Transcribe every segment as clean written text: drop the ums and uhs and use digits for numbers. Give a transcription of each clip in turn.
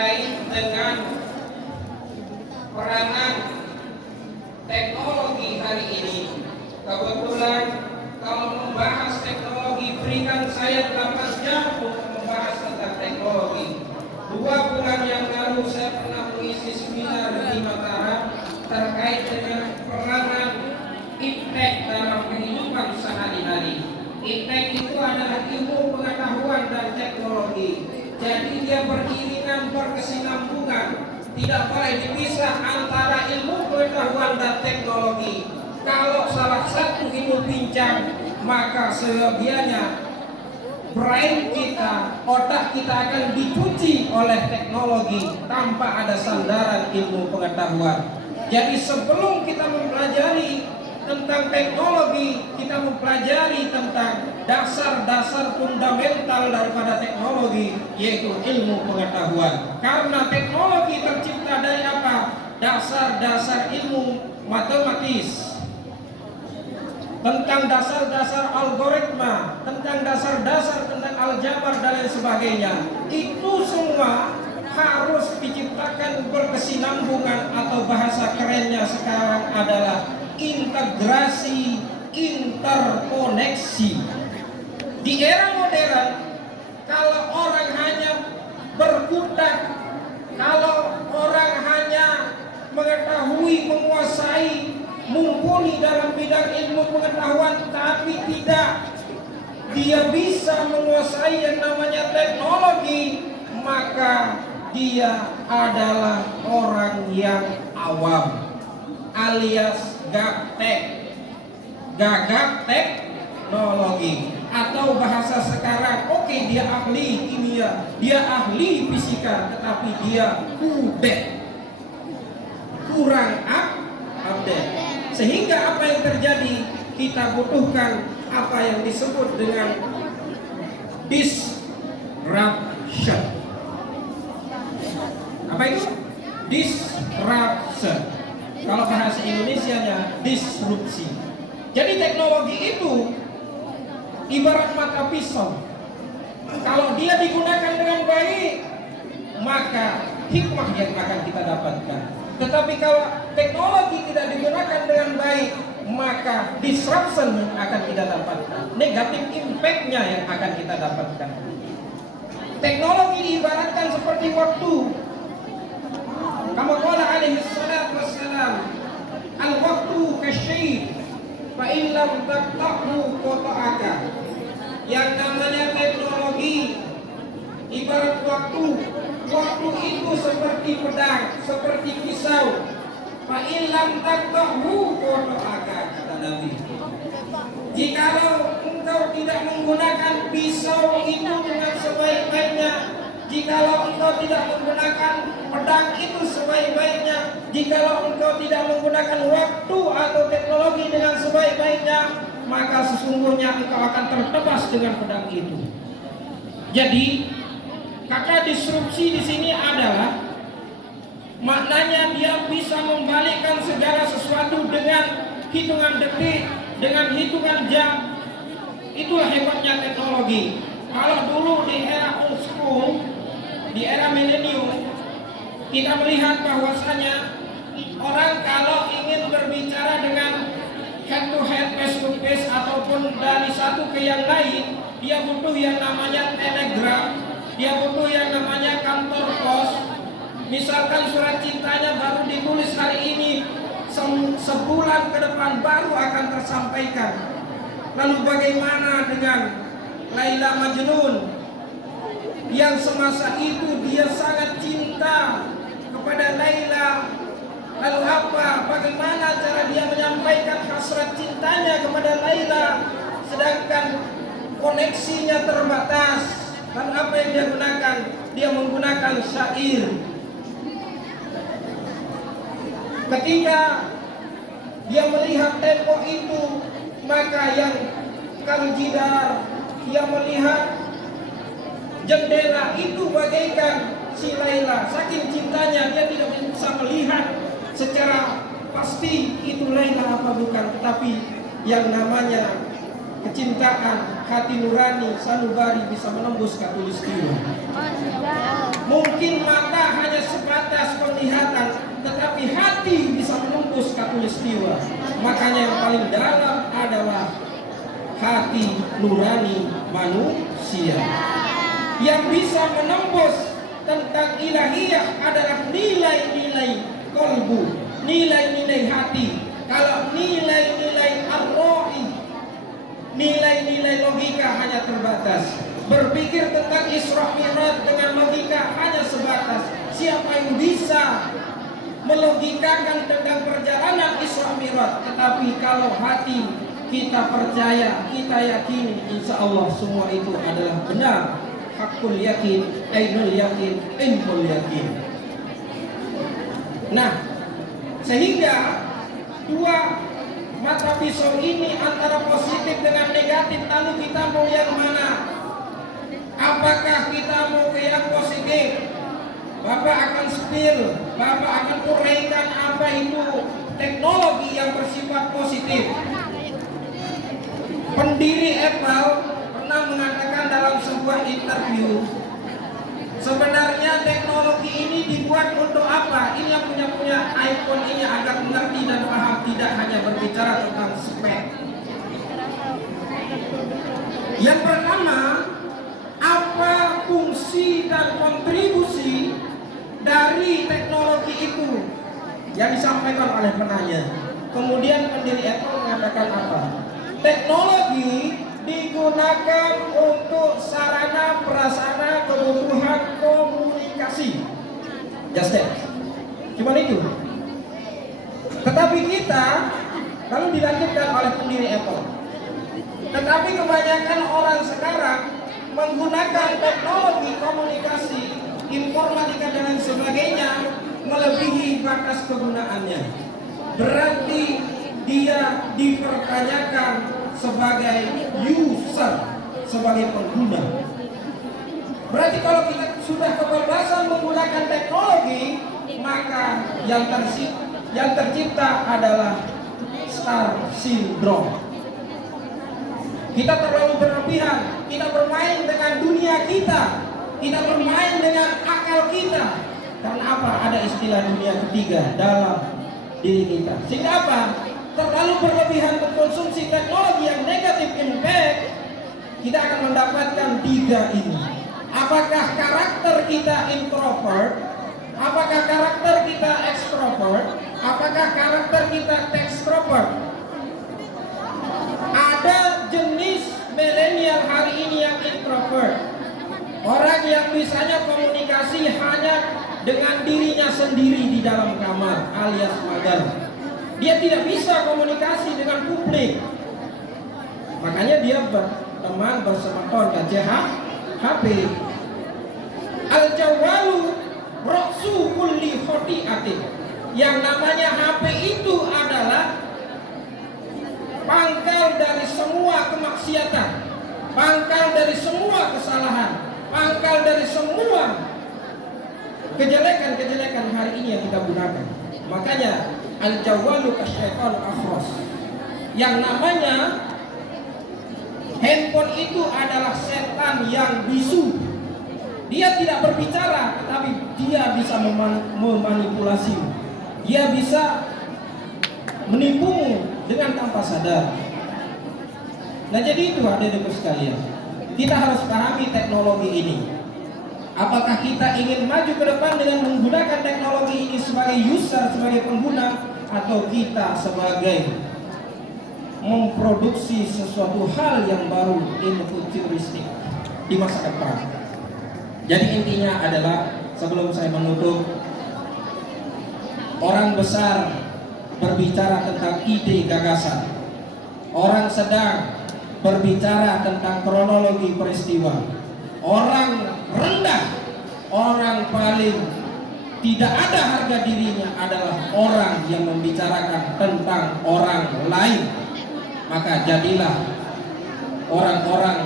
terkait dengan peranan teknologi hari ini. Kebetulan kalau membahas teknologi, berikan saya 8 jam untuk membahas tentang teknologi. 2 bulan yang lalu saya pernah mengisi seminar di Mataram terkait dengan peranan iptek dalam kehidupan sehari-hari. Iptek itu adalah ilmu pengetahuan dan teknologi. Jadi dia beriringan, berkesinambungan. Tidak boleh dipisah antara ilmu pengetahuan dan teknologi. Kalau salah satu ilmu pincang, maka seyogianya brain kita, otak kita akan dicuci oleh teknologi tanpa ada sandaran ilmu pengetahuan. Jadi sebelum kita mempelajari tentang teknologi, kita mempelajari tentang dasar-dasar fundamental daripada teknologi, yaitu ilmu pengetahuan. Karena teknologi tercipta dari apa? Dasar-dasar ilmu matematis, tentang dasar-dasar algoritma, tentang dasar-dasar tentang aljabar dan lain sebagainya. Itu semua harus diciptakan berkesinambungan, atau bahasa kerennya sekarang adalah integrasi, interkoneksi. Di era modern, kalau orang hanya berkutat, kalau orang hanya mengetahui, menguasai, mumpuni dalam bidang ilmu pengetahuan, tapi tidak dia bisa menguasai yang namanya teknologi, maka dia adalah orang yang awam, alias gaptek, gagap teknologi. Atau bahasa sekarang, oke, dia ahli kimia, dia ahli fisika, tetapi dia kurang update. Sehingga apa yang terjadi, kita butuhkan apa yang disebut dengan disruption. Apa itu? Disruption. Kalau bahasa Indonesianya disrupsi. Jadi teknologi itu ibarat mata pisau. Kalau dia digunakan dengan baik, maka hikmah yang akan kita dapatkan. Tetapi kalau teknologi tidak digunakan dengan baik, maka disruption yang akan kita dapatkan, negatif impact-nya yang akan kita dapatkan. Teknologi diibaratkan seperti waktu. Kama qala alaihi salatu wassalam, al-waqtu kasyai' fa in lam taqtahu qata'aka. Yang namanya teknologi ibarat waktu. Waktu itu seperti pedang, seperti pisau. Fa in lam taqtahu qata'aka, kata Nabi. Jikalau engkau tidak menggunakan pisau itu dengan sebaik-baiknya, jikalau engkau tidak menggunakan pedang itu sebaik-baiknya, jikalau engkau tidak menggunakan waktu atau teknologi dengan sebaik-baiknya, maka sesungguhnya engkau akan tertebas dengan pedang itu. Jadi, kata disrupsi di sini adalah maknanya dia bisa membalikkan segala sesuatu dengan hitungan detik, dengan hitungan jam. Itulah hebatnya teknologi. Kalau dulu di era old school, di era milenium, kita melihat bahwasanya orang kalau ingin berbicara dengan head to head, face to face, ataupun dari satu ke yang lain, dia butuh yang namanya telegram, dia butuh yang namanya kantor pos. Misalkan surat cintanya baru ditulis hari ini, sebulan ke depan baru akan tersampaikan. Lalu bagaimana dengan Laila Majnun yang semasa itu dia sangat cinta kepada Laila? Lalu apa? Bagaimana cara dia menyampaikan hasrat cintanya kepada Laila, sedangkan koneksinya terbatas? Dan apa yang dia gunakan? Dia menggunakan syair. Ketika dia melihat tembok itu, maka yang kaljidar, dia melihat jendela itu bagaikan si Laila. Saking cintanya dia tidak bisa melihat secara pasti itu Laila apa bukan, tetapi yang namanya kecintaan hati nurani sanubari bisa menembus khatulistiwa. Mungkin mata hanya sebatas penglihatan, tetapi hati bisa menembus khatulistiwa. Makanya yang paling dalam adalah hati nurani manusia. Yang bisa menembus tentang ilahiyah adalah nilai-nilai kolbu, nilai-nilai hati. Kalau nilai-nilai ar-ro'i, nilai-nilai logika hanya terbatas. Berpikir tentang Isra Mi'raj dengan logika hanya sebatas. Siapa yang bisa melogikakan tentang perjalanan Isra Mi'raj? Tetapi kalau hati kita percaya, kita yakini, insya Allah semua itu adalah benar. Hakul yakin, ainul yakin, ilmul yakin. Nah, sehingga dua mata pisau ini antara positif dengan negatif, lalu kita mau yang mana? Apakah kita mau ke yang positif? Bapak akan spill, Bapak akan uraikan apa itu teknologi yang bersifat positif. Pendiri Apple pernah mengatakan dalam sebuah interview, sebenarnya teknologi ini dibuat untuk apa? Ini yang punya iPhone ini agar mengerti dan paham, tidak hanya berbicara tentang spek. Yang pertama, apa fungsi dan kontribusi dari teknologi itu yang disampaikan oleh penanya. Kemudian pendiri Apple mengatakan apa? Teknologi digunakan untuk sarana prasarana kebutuhan komunikasi. Just that. Cuma itu. Tetapi kita lalu dilanjutkan oleh pendiri Apple. Tetapi kebanyakan orang sekarang menggunakan teknologi komunikasi, informatika dan lain sebagainya melebihi batas kegunaannya. Berarti dia dipertanyakan sebagai user, sebagai pengguna. Berarti kalau kita sudah kebablasan menggunakan teknologi, maka yang tercipta adalah star syndrome. Kita terlalu berlebihan, kita bermain dengan dunia kita bermain dengan akal kita. Karena apa? Ada istilah dunia ketiga dalam diri kita. Sehingga apa? Terlalu berlebihan mengkonsumsi teknologi yang negatif impact, kita akan mendapatkan tiga ini. Apakah karakter kita introvert? Apakah karakter kita extrovert? Apakah karakter kita extrovert? Ada jenis milenial hari ini yang introvert. Orang yang misalnya komunikasi hanya dengan dirinya sendiri di dalam kamar alias magang. Dia tidak bisa komunikasi dengan publik. Makanya dia berteman bersama HP. Al-jawalu ra'su kulli khati'atin. Yang namanya HP itu adalah pangkal dari semua kemaksiatan, pangkal dari semua kesalahan, pangkal dari semua kejelekan-kejelekan hari ini yang kita gunakan. Makanya al-jawalu kasyaitan akhras. Yang namanya handphone itu adalah setan yang bisu. Dia tidak berbicara, tetapi dia bisa memanipulasi. Dia bisa menipumu dengan tanpa sadar. Nah, jadi itu adik-adikku sekalian, kita harus pahami teknologi ini. Apakah kita ingin maju ke depan dengan menggunakan teknologi ini sebagai user, sebagai pengguna, atau kita sebagai memproduksi sesuatu hal yang baru, futuristik di masa depan. Jadi intinya adalah, sebelum saya menutup, orang besar berbicara tentang ide gagasan. Orang sedang berbicara tentang kronologi peristiwa. Orang rendah, orang paling tidak ada harga dirinya adalah orang yang membicarakan tentang orang lain. Maka jadilah orang-orang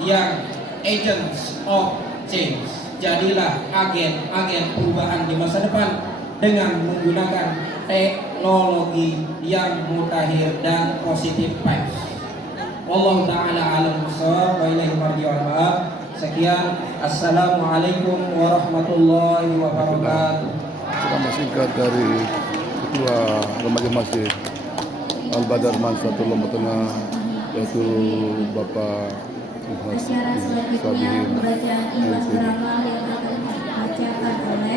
yang agents of change. Jadilah agen-agen perubahan di masa depan dengan menggunakan teknologi yang mutakhir dan positif vibes. Wallahu ta'ala alam bisawab wa ilaihi marji'ul ma'ab. Sekian, assalamualaikum warahmatullahi wabarakatuh. Ceramah singkat dari Ketua Remaja Masjid Al-Badar Mansatul Lombok Tengah, yaitu Bapak Acara selanjutnya pembacaan imam ceramah yang akan dibacakan oleh